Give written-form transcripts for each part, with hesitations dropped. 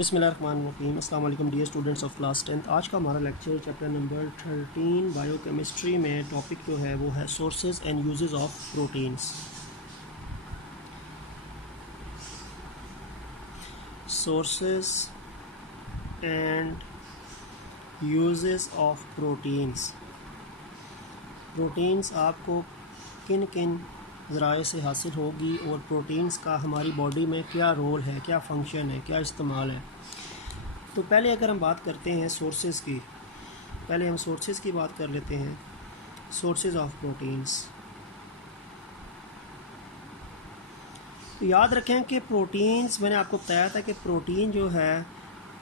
बिस्मिल्लाहिर्रहमानिर्रहीम। अस्सलाम वालेकुम डियर स्टूडेंट्स ऑफ क्लास 10। आज का हमारा लेक्चर चैप्टर नंबर 13 बायोकेमिस्ट्री में टॉपिक जो है वो है sources and uses of proteins. Sources and uses of proteins. Proteins आपको किन किन ज़राए से हासिल होगी और प्रोटीन्स का हमारी बॉडी में क्या रोल है, क्या फ़ंक्शन है, क्या इस्तेमाल है। तो पहले अगर हम बात करते हैं सोर्सेज़ की, पहले हम सोर्सेज़ की बात कर लेते हैं। Sources of proteins. तो याद रखें कि प्रोटीन्स, मैंने आपको बताया था कि प्रोटीन जो है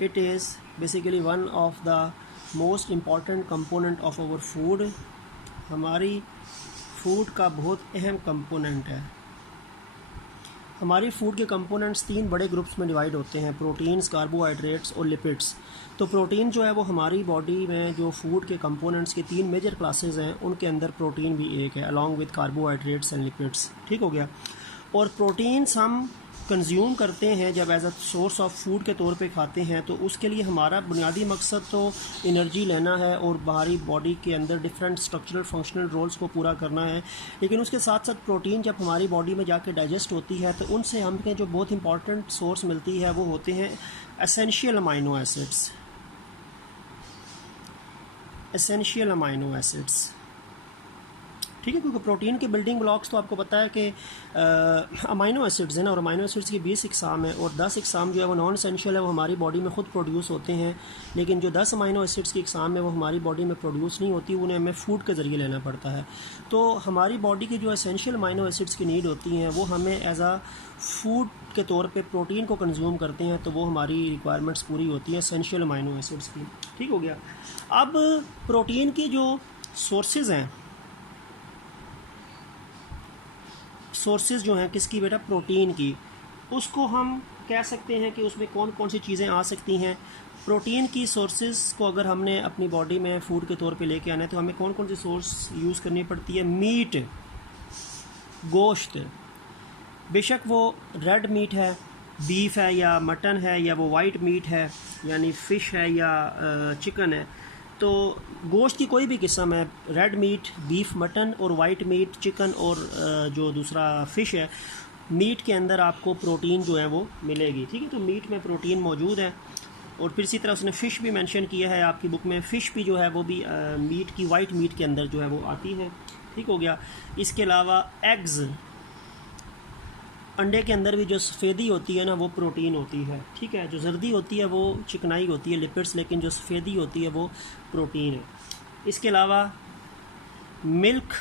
it is basically one of the most important component of our food. हमारी फूड का बहुत अहम कंपोनेंट है। हमारी फूड के कंपोनेंट्स 3 बड़े ग्रुप्स में डिवाइड होते हैं, प्रोटीन्स, कार्बोहाइड्रेट्स और लिपिड्स। तो प्रोटीन जो है वो हमारी बॉडी में जो फूड के कंपोनेंट्स की 3 मेजर क्लासेस हैं, उनके अंदर प्रोटीन भी एक है, along with carbohydrates and lipids. ठीक हो गया। और प्रोटीन्स हम कंज्यूम करते हैं जब as a source of food के तौर पे खाते हैं, तो उसके लिए हमारा बुनियादी मकसद तो एनर्जी लेना है और बाहरी बॉडी के अंदर डिफरेंट स्ट्रक्चरल फंक्शनल रोल्स को पूरा करना है। लेकिन उसके साथ साथ प्रोटीन जब हमारी बॉडी में जाके डाइजेस्ट होती है तो उनसे हमें जो बहुत इंपॉर्टेंट सोर्स मिलती है वो होते हैं essential amino acids. Essential amino acids, ठीक है, क्योंकि प्रोटीन के बिल्डिंग ब्लॉक्स तो आपको पता है कि अमाइनो एसिड्स हैं ना, और अमाइनो एसिड्स की 20 इकसाम है और 10 इकसाम जो है वो नॉन एसेंशियल है, वो हमारी बॉडी में ख़ुद प्रोड्यूस होते हैं। लेकिन जो 10 अमाइनो एसिड्स की इकसाम है वो हमारी बॉडी में प्रोड्यूस नहीं होती, उन्हें हमें फूड के ज़रिए लेना पड़ता है। तो हमारी बॉडी की जो एसेंशियल अमाइनो एसिड्स की नीड होती हैं वो हमें एज आ फूड के तौर पे प्रोटीन को कंज्यूम करते हैं, तो वो हमारी रिक्वायरमेंट्स पूरी होती हैं एसेंशियल अमाइनो एसिड्स की। ठीक हो गया। अब प्रोटीन की जो सोर्सेज हैं, सोर्सेज जो हैं किसकी बेटा, प्रोटीन की, उसको हम कह सकते हैं कि उसमें कौन कौन सी चीज़ें आ सकती हैं। प्रोटीन की सोर्सेज को अगर हमने अपनी बॉडी में फूड के तौर पे लेके आना है तो हमें कौन कौन सी सोर्स यूज़ करनी पड़ती है। मीट, गोश्त, बेशक वो रेड मीट है, बीफ है या मटन है, या वो वाइट मीट है यानी फ़िश है या चिकन है। तो गोश्त की कोई भी किस्म है, रेड मीट, बीफ, मटन और वाइट मीट, चिकन और जो दूसरा फ़िश है, मीट के अंदर आपको प्रोटीन जो है वो मिलेगी। ठीक है, तो मीट में प्रोटीन मौजूद है। और फिर इसी तरह उसने फ़िश भी मेंशन किया है आपकी बुक में, फ़िश भी जो है वो भी मीट की, वाइट मीट के अंदर जो है वो आती है। ठीक हो गया। इसके अलावा एग्ज़, अंडे के अंदर भी जो सफ़ेदी होती है ना वो प्रोटीन होती है। ठीक है, जो जर्दी होती है वो चिकनाई होती है, लिपिड्स, लेकिन जो सफ़ेदी होती है वो प्रोटीन है। इसके अलावा मिल्क,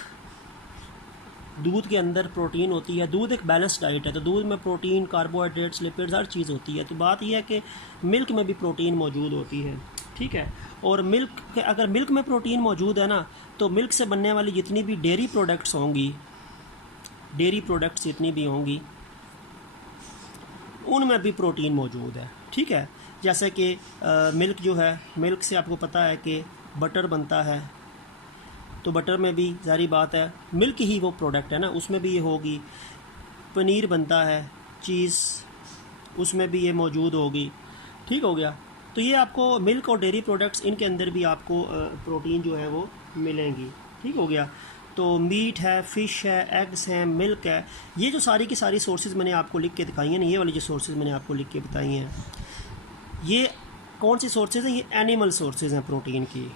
दूध के अंदर प्रोटीन होती है। दूध एक बैलेंस डाइट है, तो दूध में प्रोटीन, कार्बोहाइड्रेट्स, लिपिड्स हर चीज़ होती है। तो बात यह है कि मिल्क में भी प्रोटीन मौजूद होती है। ठीक है, और मिल्क, अगर मिल्क में प्रोटीन मौजूद है ना, तो मिल्क से बनने वाली जितनी भी डेयरी प्रोडक्ट्स होंगी, डेयरी प्रोडक्ट्स जितनी भी होंगी उनमें भी प्रोटीन मौजूद है। ठीक है, जैसे कि मिल्क जो है, मिल्क से आपको पता है कि बटर बनता है, तो बटर में भी जारी बात है मिल्क ही वो प्रोडक्ट है ना, उसमें भी ये होगी। पनीर बनता है, चीज़, उसमें भी ये मौजूद होगी। ठीक हो गया। तो ये आपको मिल्क और डेयरी प्रोडक्ट्स, इनके अंदर भी आपको प्रोटीन जो है वो मिलेंगी। ठीक हो गया। तो मीट है, फ़िश है, एग्स हैं, मिल्क है, ये जो सारी की सारी सोर्सेज मैंने आपको लिख के दिखाई हैं ना, ये वाली जो सोर्सेज मैंने आपको लिख के बताई हैं, ये कौन सी सोर्सेज हैं, ये एनिमल सोर्सेज हैं प्रोटीन की।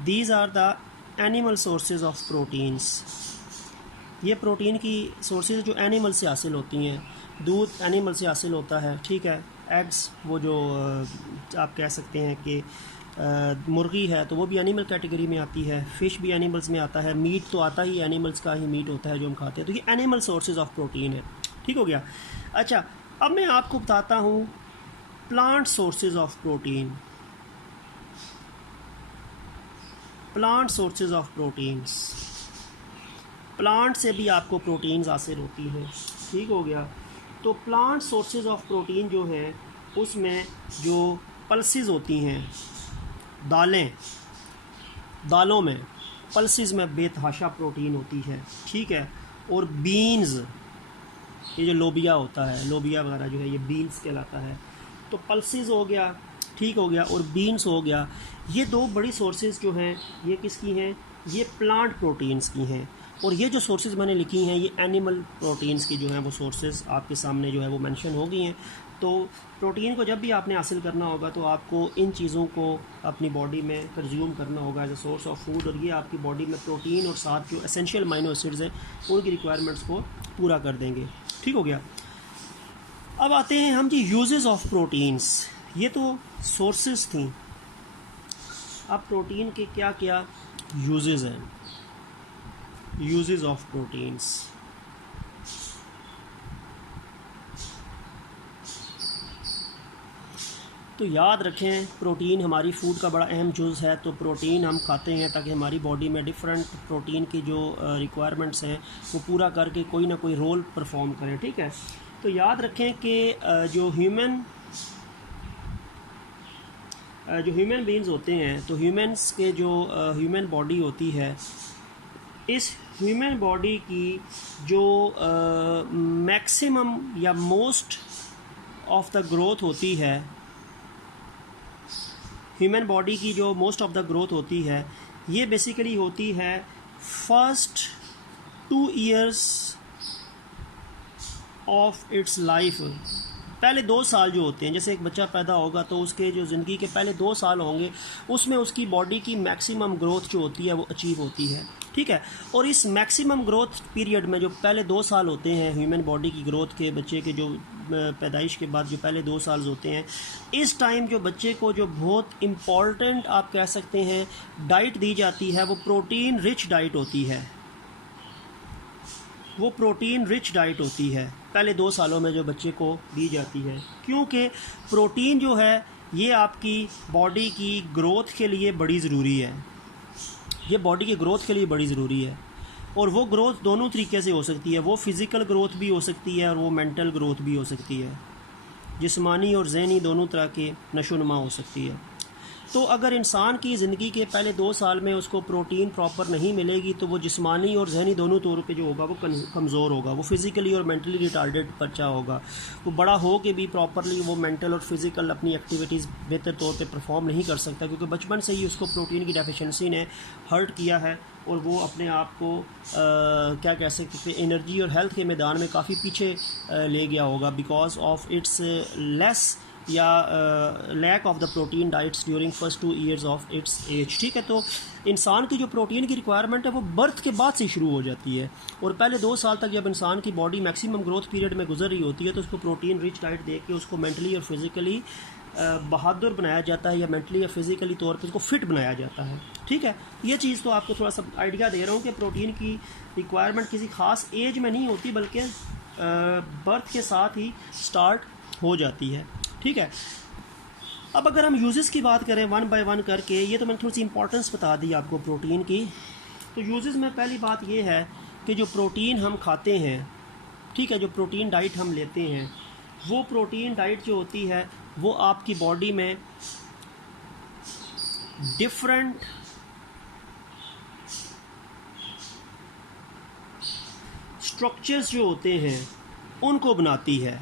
These are the animal sources of proteins. ये प्रोटीन की सोर्सेज जो एनिमल से हासिल होती हैं। दूध एनिमल से हासिल होता है। ठीक है, एग्स वो जो आप कह सकते हैं कि मुर्गी है, तो वो भी एनिमल कैटेगरी में आती है। फ़िश भी एनिमल्स में आता है। मीट तो आता ही एनिमल्स का ही मीट होता है जो हम खाते हैं। तो ये एनिमल सोर्सेज ऑफ प्रोटीन है। ठीक हो गया। अच्छा, अब मैं आपको बताता हूँ plant sources of protein. Plant sources of proteins, plant से भी आपको प्रोटीन्स हासिल होती है। ठीक हो गया। तो प्लांट सोर्सेज ऑफ प्रोटीन जो है उसमें जो पल्सेस होती हैं, दालें, दालों में पल्सेस में बेतहाशा प्रोटीन होती है। ठीक है, और बीन्स, ये जो लोबिया होता है, लोबिया वगैरह जो है ये बीन्स कहलाता है। तो पल्सेस हो गया, ठीक हो गया, और बीन्स हो गया। ये दो बड़ी सोर्सेज जो हैं ये किसकी हैं? ये प्लांट प्रोटीन्स की हैं। और ये जो सोर्सेज मैंने लिखी हैं ये एनिमल प्रोटीन्स की जो हैं वो सोर्सेज आपके सामने जो है वो मेंशन हो गई हैं। तो प्रोटीन को जब भी आपने हासिल करना होगा तो आपको इन चीज़ों को अपनी बॉडी में कंज्यूम करना होगा as a source of food, और ये आपकी बॉडी में प्रोटीन और साथ जो एसेंशियल अमीनो एसिड्स हैं उनकी रिक्वायरमेंट्स को पूरा कर देंगे। ठीक हो गया। अब आते हैं हम जी यूजेस ऑफ प्रोटीन्स। ये तो सोर्सेज थी, अब प्रोटीन के क्या क्या यूजेस हैं, यूजेस ऑफ प्रोटीन्स। तो याद रखें प्रोटीन हमारी फूड का बड़ा अहम जुज़ है। तो प्रोटीन हम खाते हैं ताकि हमारी बॉडी में डिफरेंट प्रोटीन की जो रिक्वायरमेंट्स हैं वो पूरा करके कोई ना कोई रोल परफॉर्म करें। ठीक है, तो याद रखें कि जो ह्यूमन बीइंग्स होते हैं, तो ह्यूमन्स के जो ह्यूमन बॉडी होती है, इस ह्यूमन बॉडी की जो मैक्सिमम या मोस्ट ऑफ द ग्रोथ होती है, ह्यूमन बॉडी की जो मोस्ट ऑफ द ग्रोथ होती है ये बेसिकली होती है first 2 years of it's life. पहले 2 साल जो होते हैं, जैसे एक बच्चा पैदा होगा तो उसके जो ज़िंदगी के पहले 2 साल होंगे उसमें उसकी बॉडी की मैक्सिमम ग्रोथ जो होती है वो अचीव होती है। ठीक है, और इस मैक्सिमम ग्रोथ पीरियड में जो पहले 2 साल होते हैं ह्यूमन बॉडी की ग्रोथ के, बच्चे के जो पैदाइश के बाद जो पहले 2 साल होते हैं, इस टाइम जो बच्चे को जो बहुत इम्पॉर्टेंट आप कह सकते हैं डाइट दी जाती है वो प्रोटीन रिच डाइट होती है। वो प्रोटीन रिच डाइट होती है पहले 2 सालों में जो बच्चे को दी जाती है, क्योंकि प्रोटीन जो है ये आपकी बॉडी की ग्रोथ के लिए बड़ी ज़रूरी है। ये बॉडी की ग्रोथ के लिए बड़ी ज़रूरी है, और वो ग्रोथ दोनों तरीके से हो सकती है। वो फिज़िकल ग्रोथ भी हो सकती है और वो मेंटल ग्रोथ भी हो सकती है। जिस्मानी और ज़हनी दोनों तरह के नशोनुमा हो सकती है। तो अगर इंसान की ज़िंदगी के पहले 2 साल में उसको प्रोटीन प्रॉपर नहीं मिलेगी तो वो जिस्मानी और जहनी दोनों तौर पे जो होगा वो कमज़ोर होगा, वो फिज़िकली और मेंटली रिटार्डेड बच्चा होगा। वो बड़ा हो के भी प्रॉपरली वो मेंटल और फिज़िकल अपनी एक्टिविटीज़ बेहतर तौर पे परफॉर्म नहीं कर सकता, क्योंकि बचपन से ही उसको प्रोटीन की डेफिशिएंसी ने हर्ट किया है और वो अपने आप को क्या कह सकते हैं एनर्जी और हेल्थ के मैदान में काफ़ी पीछे ले गया होगा बिकॉज ऑफ इट्स लेस या lack of the protein diets during first 2 years of its age. ठीक है, तो इंसान की जो प्रोटीन की रिक्वायरमेंट है वो बर्थ के बाद से शुरू हो जाती है, और पहले 2 साल तक जब इंसान की बॉडी मैक्सिमम ग्रोथ पीरियड में गुजर रही होती है तो उसको प्रोटीन रिच डाइट दे के उसको मेंटली और फिज़िकली बहादुर बनाया जाता है, या मेंटली या फिज़िकली तौर पे उसको फिट बनाया जाता है। ठीक है, ये चीज़ तो आपको थोड़ा सा आइडिया दे रहा हूँ कि प्रोटीन की रिक्वायरमेंट किसी ख़ास एज में नहीं होती बल्कि बर्थ के साथ ही स्टार्ट हो जाती है। ठीक है, अब अगर हम यूजेस की बात करें 1 by 1 करके, ये तो मैंने थोड़ी सी इंपॉर्टेंस बता दी आपको प्रोटीन की। तो यूजेस में पहली बात ये है कि जो प्रोटीन हम खाते हैं, ठीक है, जो प्रोटीन डाइट हम लेते हैं, वो प्रोटीन डाइट जो होती है वो आपकी बॉडी में डिफरेंट स्ट्रक्चर्स जो होते हैं उनको बनाती है।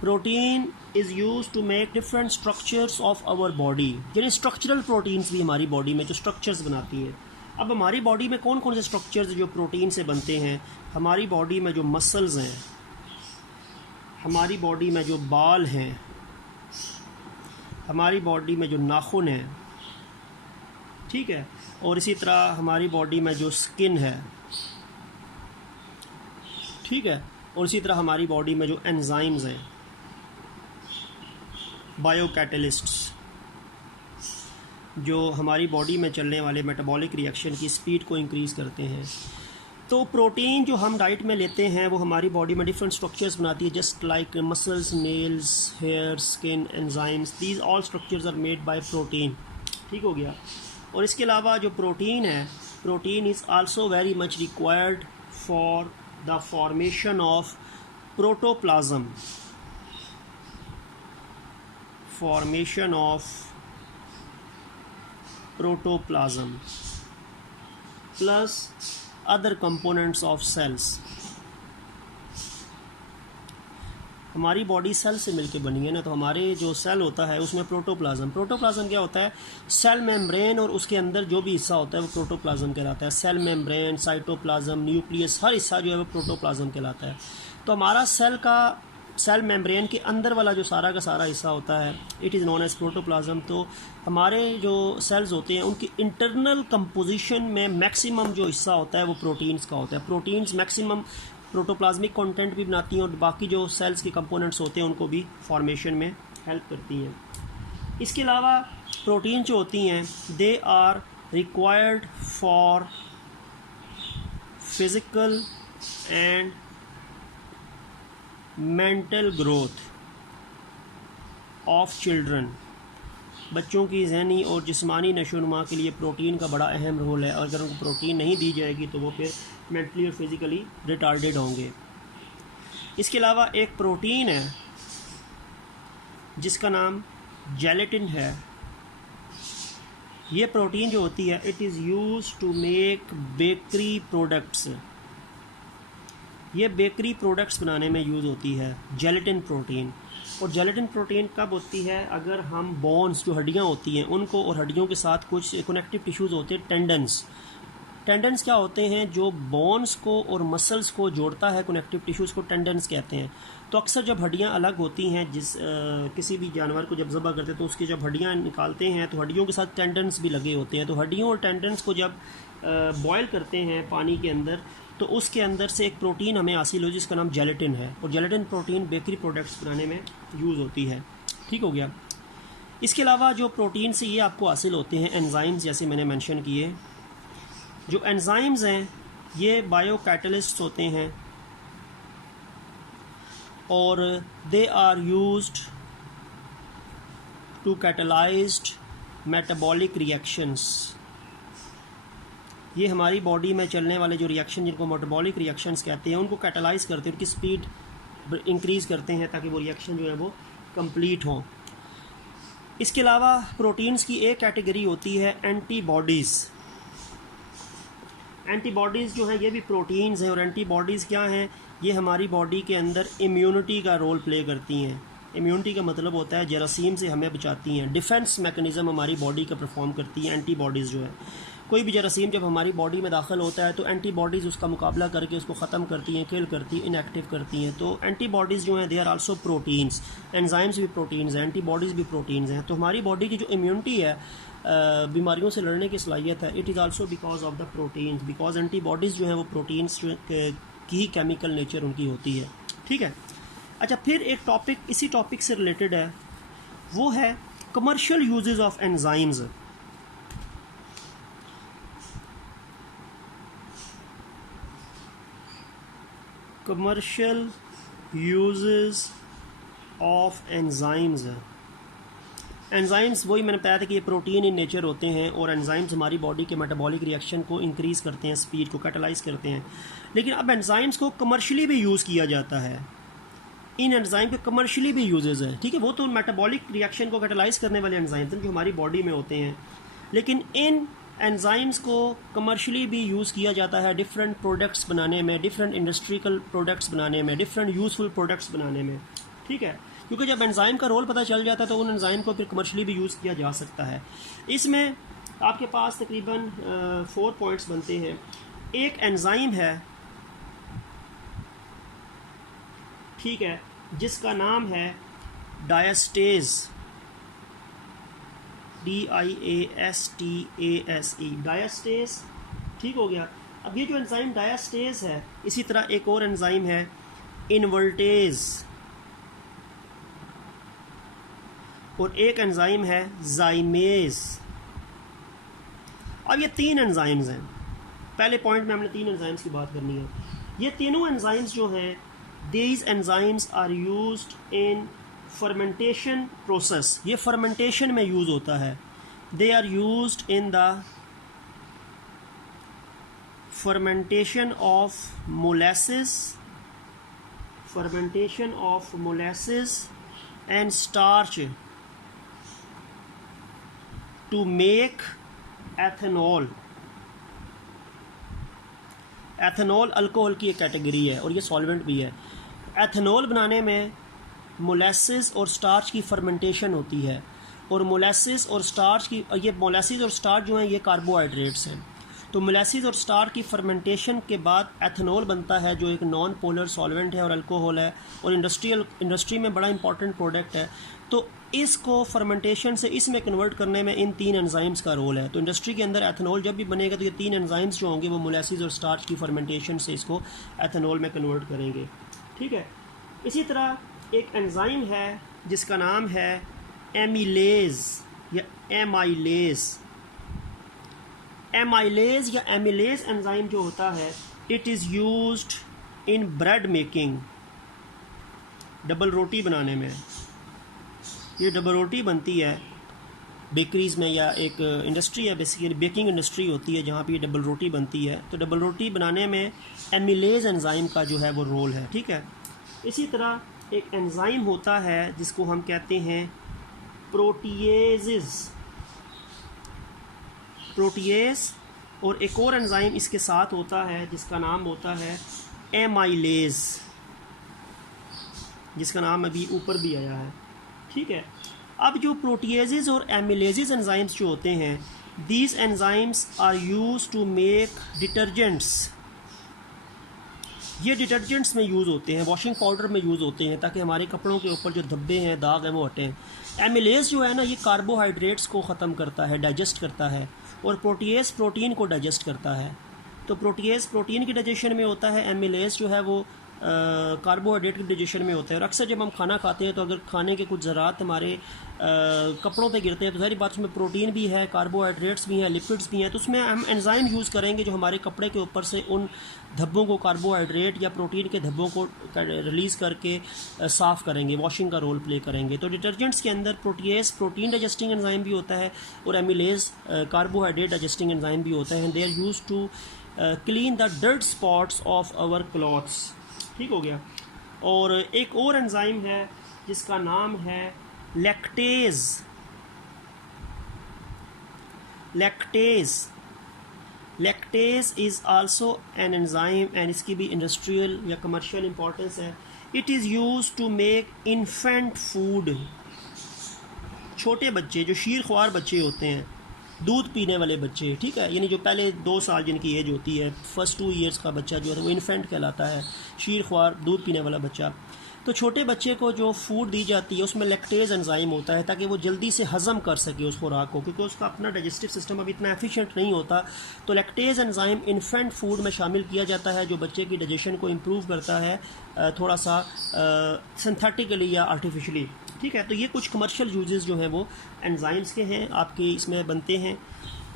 Protein is use to make different structures of our body, यानी स्ट्रक्चरल प्रोटीन्स भी हमारी बॉडी में जो स्ट्रक्चर्स बनाती हैं। अब हमारी बॉडी में कौन कौन से स्ट्रक्चर्स जो प्रोटीन से बनते हैं? हमारी बॉडी में जो मसल्स हैं, हमारी बॉडी में जो बाल हैं, हमारी बॉडी में जो नाखून हैं, ठीक है, और इसी तरह हमारी बॉडी में जो स्किन है, ठीक है, और इसी तरह हमारी बॉडी में जो एंजाइम्स हैं, बायो कैटलिस्ट्स, जो हमारी बॉडी में चलने वाले मेटाबॉलिक रिएक्शन की स्पीड को इंक्रीज़ करते हैं। तो प्रोटीन जो हम डाइट में लेते हैं वो हमारी बॉडी में डिफरेंट स्ट्रक्चर्स बनाती है, just like muscles, nails, hair, skin, enzymes, these all structures are made by protein. ठीक हो गया। और इसके अलावा जो प्रोटीन है, protein is also very much required for the formation of protoplasm, formation of protoplasm plus other components of cells। हमारी body cell से मिलके बनी है ना, तो हमारे जो सेल होता है उसमें प्रोटोप्लाज्म क्या होता है, सेल मेम्ब्रेन और उसके अंदर जो भी हिस्सा होता है वो प्रोटोप्लाज्म कहलाता है। सेल मेम्ब्रेन, साइटोप्लाज्म, न्यूक्लियस, हर हिस्सा जो है वो प्रोटोप्लाज्म कहलाता है। तो हमारा सेल मेम्ब्रेन के अंदर वाला जो सारा का सारा हिस्सा होता है it is known as protoplasm. तो हमारे जो सेल्स होते हैं उनकी इंटरनल कंपोजिशन में मैक्सिमम जो हिस्सा होता है वो प्रोटीन्स का होता है। प्रोटीन्स मैक्सिमम प्रोटोप्लाज्मिक कंटेंट भी बनाती हैं और बाकी जो सेल्स के कंपोनेंट्स होते हैं उनको भी फॉर्मेशन में हेल्प करती हैं। इसके अलावा प्रोटीन जो होती हैं they are required for physical and mental growth of children. बच्चों की जहनी और जिस्मानी नशोनुमा के लिए प्रोटीन का बड़ा अहम रोल है, और अगर उनको प्रोटीन नहीं दी जाएगी तो वो फिर मेंटली और फिज़िकली रिटार्डेड होंगे। इसके अलावा एक प्रोटीन है जिसका नाम जेलेटिन है। ये प्रोटीन जो होती है it is used to make bakery products. ये बेकरी प्रोडक्ट्स बनाने में यूज़ होती है जेलेटिन प्रोटीन। और जेलेटिन प्रोटीन कब होती है, अगर हम बोन्स जो हड्डियाँ होती हैं उनको और हड्डियों के साथ कुछ कनेक्टिव टिश्यूज़ होते हैं, टेंडन्स क्या होते हैं, जो बोन्स को और मसल्स को जोड़ता है, कनेक्टिव टिश्यूज़ को टेंडन्स कहते हैं। तो अक्सर जब हड्डियाँ अलग होती हैं, किसी भी जानवर को जब ज़बह करते हैं तो उसकी जब हड्डियाँ निकालते हैं तो हड्डियों के साथ टेंडन्स भी लगे होते हैं। तो हड्डियों और टेंडन्स को जब बॉयल करते हैं पानी के अंदर तो उसके अंदर से एक प्रोटीन हमें हासिल हो जिसका नाम जेलेटिन है, और जेलेटिन प्रोटीन बेकरी प्रोडक्ट्स बनाने में यूज़ होती है। ठीक हो गया। इसके अलावा जो प्रोटीन से ये आपको हासिल होते हैं एंजाइम्स, जैसे मैंने मेंशन किए। जो एंजाइम्स हैं ये बायो कैटलिस्ट्स होते हैं और they are used to catalyzed metabolic reactions. ये हमारी बॉडी में चलने वाले जो रिएक्शन जिनको मेटाबॉलिक रिएक्शंस कहते हैं उनको कैटलाइज करते हैं, उनकी स्पीड इंक्रीज़ करते हैं ताकि वो रिएक्शन जो है वो कंप्लीट हो। इसके अलावा प्रोटीन्स की एक कैटेगरी होती है एंटीबॉडीज़। एंटीबॉडीज़ जो हैं ये भी प्रोटीन्स हैं, और एंटीबॉडीज़ क्या हैं, ये हमारी बॉडी के अंदर इम्यूनिटी का रोल प्ले करती हैं। इम्यूनिटी का मतलब होता है जरासीम से हमें बचाती हैं, डिफेंस मैकेनिज़्म हमारी बॉडी का परफॉर्म करती हैं एंटीबॉडीज़ जो है। कोई भी जरासीम जब हमारी बॉडी में दाखिल होता है तो एंटीबॉडीज़ उसका मुकाबला करके उसको ख़त्म करती हैं, किल करती हैं, इनएक्टिव करती हैं। तो एंटीबॉडीज़ जो हैं they are also proteins. Enzymes भी प्रोटीन्स हैं, एंटीबॉडीज़ भी प्रोटीन्स हैं। तो हमारी बॉडी की जो इम्यूनिटी है, बीमारियों से लड़ने की सलाहियत है, it is also because of the proteins, because antibodies जो है वो प्रोटीन्स की ही केमिकल नेचर उनकी होती है। ठीक है। अच्छा, फिर एक टॉपिक इसी टॉपिक से रिलेटेड है, वो है commercial uses of enzymes. Commercial uses of enzymes. Enzymes वही मैंने बताया था कि ये प्रोटीन इन नेचर होते हैं, और एंजाइम्स हमारी बॉडी के मेटाबॉलिक रिएक्शन को इंक्रीज़ करते हैं, स्पीड को कैटलाइज करते हैं। लेकिन अब एंजाइम्स को कमर्शियली भी यूज़ किया जाता है। इन एंजाइम के कमर्शियली भी यूजेस हैं। ठीक है, वो तो मेटाबॉलिक रिएक्शन को कैटलाइज करने वाले एंजाइम्स हैं जो हमारी बॉडी में होते हैं, लेकिन इन एंजाइम्स को कमर्शियली भी यूज़ किया जाता है डिफरेंट प्रोडक्ट्स बनाने में, डिफरेंट इंडस्ट्रियल प्रोडक्ट्स बनाने में, डिफरेंट यूज़फुल प्रोडक्ट्स बनाने में। ठीक है, क्योंकि जब एंजाइम का रोल पता चल जाता है तो उन एंजाइम को फिर कमर्शियली भी यूज़ किया जा सकता है। इसमें आपके पास तकरीबन 4 पॉइंट्स बनते हैं। एक एंजाइम है, ठीक है, जिसका नाम है डायस्टेज, DIASTASE, डायस्टेज। ठीक हो गया। अब ये जो एंजाइम डायस्टेज है, इसी तरह एक और एंजाइम है इनवर्टेज, और एक एंजाइम है जाइमेज। अब ये 3 एंजाइम्स हैं। पहले पॉइंट में हमने 3 एंजाइम्स की बात करनी है। ये तीनों एंजाइम्स जो हैं, these enzymes are used in fermentation process। ये fermentation में यूज़ होता है। they are used in the fermentation of molasses and starch to make ethanol। Ethanol alcohol की एक कैटेगरी है और ये सॉल्वेंट भी है। एथेनॉल बनाने में मोलेसिस और स्टार्च की फर्मेंटेशन होती है, और मोलेसिस और स्टार्च की, ये मोलेसिस और स्टार्च जो हैं ये कार्बोहाइड्रेट्स हैं। तो मोलेसिस और स्टार्च की फर्मेंटेशन के बाद एथनॉल बनता है जो एक नॉन पोलर सॉल्वेंट है और अल्कोहल है, और इंडस्ट्री में बड़ा इंपॉर्टेंट प्रोडक्ट है। तो इसको फर्मेंटेशन से इसमें कन्वर्ट करने में इन 3 एंजाइम्स का रोल है। तो इंडस्ट्री के अंदर एथनॉल जब भी बनेगा तो ये 3 एंजाइम्स जो होंगे वो मोलेसिस और स्टार्च की फर्मेंटेशन से इसको एथनॉल में कन्वर्ट करेंगे, ठीक है। इसी तरह एक एंजाइम है जिसका नाम है एमिलेज या एमाइलेज। एमाइलेज या एमिलेज एंजाइम जो होता है, it is used in bread making, double रोटी बनाने में। ये डबल रोटी बनती है बेकरीज़ में, या एक इंडस्ट्री है बेसिकली बेकिंग इंडस्ट्री होती है जहाँ पे ये डबल रोटी बनती है। तो डबल रोटी बनाने में एमिलेज एंजाइम का जो है वो रोल है, ठीक है। इसी तरह एक एंजाइम होता है जिसको हम कहते हैं प्रोटीएजेस, प्रोटीएज, और एक और एंजाइम इसके साथ होता है जिसका नाम होता है एमाइलेज, जिसका नाम अभी ऊपर भी आया है, ठीक है। अब जो प्रोटीएजेस और एमिलेजेस एंजाइम्स जो होते हैं, these enzymes are use to make detergents. ये डिटर्जेंट्स में यूज़ होते हैं, वॉशिंग पाउडर में यूज़ होते हैं, ताकि हमारे कपड़ों के ऊपर जो धब्बे हैं, दाग हैं, वो हटें। एमिलेज जो है ना, ये कार्बोहाइड्रेट्स को ख़त्म करता है, डाइजेस्ट करता है, और प्रोटीएज प्रोटीन को डाइजेस्ट करता है। तो प्रोटीएज प्रोटीन की डाइजेशन में होता है, एमिलेज जो है वो कार्बोहाइड्रेट की डाइजेशन में होता है। और अक्सर जब हम खाना खाते हैं तो अगर खाने के कुछ ज़रात हमारे कपड़ों पे गिरते हैं तो सारी बात उसमें प्रोटीन भी है, कार्बोहाइड्रेट्स भी हैं, लिपिड्स भी हैं। तो उसमें हम एंजाइम यूज़ करेंगे जो हमारे कपड़े के ऊपर से उन धब्बों को, कार्बोहाइड्रेट या प्रोटीन के धब्बों को रिलीज़ करके साफ़ करेंगे, वॉशिंग का रोल प्ले करेंगे। तो डिटर्जेंट्स के अंदर प्रोटीएज प्रोटीन डाइजेस्टिंग एंजाइम भी होता है, और एमिलेज कार्बोहाइड्रेट डाइजेस्टिंग एंजाइम भी होता है। They are use to clean the dirt spots of our clothes, ठीक हो गया। और एक और एंजाइम है जिसका नाम है lactase. Lactase is also an enzyme, and इसकी भी इंडस्ट्रियल या कमर्शियल इंपॉर्टेंस है। It is use to make infant food. छोटे बच्चे जो शीर ख्वार बच्चे होते हैं, दूध पीने वाले बच्चे, ठीक है, यानी जो पहले 2 साल जिनकी एज होती है, फर्स्ट 2 ईयर्स का बच्चा जो है वो इन्फेंट कहलाता है, शीर ख्वार दूध पीने वाला बच्चा। तो छोटे बच्चे को जो फूड दी जाती है उसमें लैक्टेज एंजाइम होता है, ताकि वो जल्दी से हज़म कर सके उस खुराक को, क्योंकि उसका अपना डाइजेस्टिव सिस्टम अभी इतना एफिशिएंट नहीं होता। तो लैक्टेज एंजाइम इन्फेंट फूड में शामिल किया जाता है, जो बच्चे की डाइजेशन को इम्प्रूव करता है, थोड़ा सा सिंथेटिकली या आर्टिफिशली, ठीक है। तो ये कुछ कमर्शियल यूजेस जो हैं वो एंजाइम्स के हैं, आपके इसमें बनते हैं।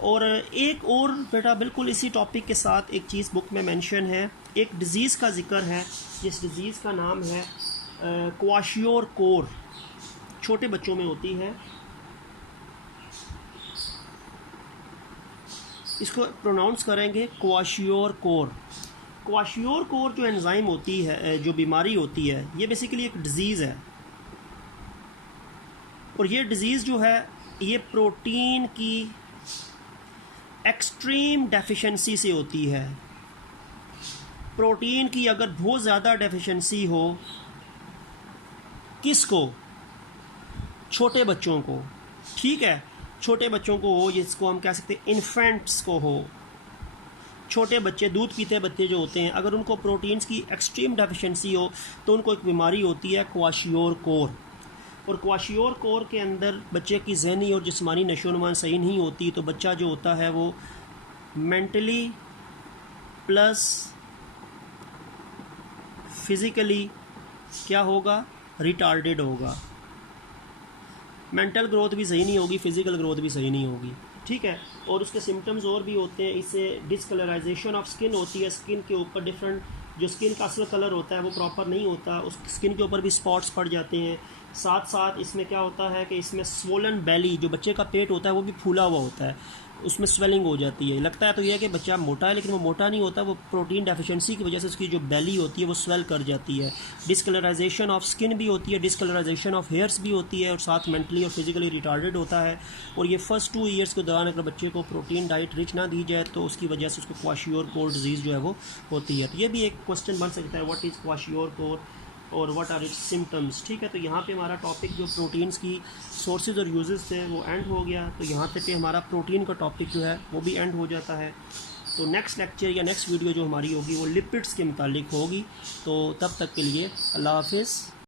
और एक और बेटा बिल्कुल इसी टॉपिक के साथ एक चीज़ बुक में मेंशन है, एक डिज़ीज़ का जिक्र है, जिस डिज़ीज़ का नाम है क्वाशियोर-कोर, छोटे बच्चों में होती है। इसको प्रोनाउंस करेंगे क्वाशियोर-कोर। क्वाशियोर-कोर जो एंजाइम होती है, जो बीमारी होती है, ये बेसिकली एक डिज़ीज़ है, और ये डिज़ीज़ जो है ये प्रोटीन की एक्सट्रीम डेफिशिएंसी से होती है। प्रोटीन की अगर बहुत ज़्यादा डेफिशिएंसी हो, किसको? छोटे बच्चों को, ठीक है, छोटे बच्चों को हो, जिसको हम कह सकते हैं इन्फेंट्स को हो। छोटे बच्चे, दूध पीते बच्चे जो होते हैं, अगर उनको प्रोटीन्स की एक्सट्रीम डेफिशिएंसी हो तो उनको एक बीमारी होती है क्वाशियोर-कोर। और क्वाशियोर-कोर के अंदर बच्चे की ज़हनी और जिस्मानी नशोनुमा सही नहीं होती, तो बच्चा जो होता है वो मेंटली प्लस फिज़िकली क्या होगा? रिटार्डेड होगा। मेंटल ग्रोथ भी सही नहीं होगी, फिज़िकल ग्रोथ भी सही नहीं होगी, ठीक है। और उसके सिम्टम्स और भी होते हैं, इससे डिसकलराइजेशन ऑफ स्किन होती है, स्किन के ऊपर डिफरेंट, जो स्किन का असल कलर होता है वो प्रॉपर नहीं होता, उस स्किन के ऊपर भी स्पॉट्स पड़ जाते हैं। साथ साथ इसमें क्या होता है कि इसमें स्वोलन बेली, जो बच्चे का पेट होता है वो भी फूला हुआ होता है, उसमें स्वेलिंग हो जाती है। लगता है तो यह है कि बच्चा मोटा है, लेकिन वो मोटा नहीं होता, वो प्रोटीन डेफिशिएंसी की वजह से उसकी जो बेली होती है वो स्वेल कर जाती है। डिसकलराइजेशन ऑफ स्किन भी होती है, डिसकलराइजेशन ऑफ हेयर्स भी होती है, और साथ मेंटली और फिजिकली रिटार्डेड होता है। और ये फर्स्ट 2 ईयर्स के दौरान अगर बच्चे को प्रोटीन डाइट रिच ना दी जाए तो उसकी वजह से उसको क्वाशियोर-कोर डिजीज़ जो है वो होती है। तो ये भी एक क्वेश्चन बन सकता है, व्हाट इज़ क्वाशियोर-कोर। और व्हाट आर इट्स सिम्टम्स। ठीक है, तो यहाँ पे हमारा टॉपिक जो प्रोटीन्स की सोर्सेज और यूजेस थे वो एंड हो गया। तो यहाँ तक कि हमारा प्रोटीन का टॉपिक जो है वो भी एंड हो जाता है। तो नेक्स्ट लेक्चर या नेक्स्ट वीडियो जो हमारी होगी वो लिपिड्स के मुतालिक होगी। तो तब तक के लिए अल्लाह हाफिज़।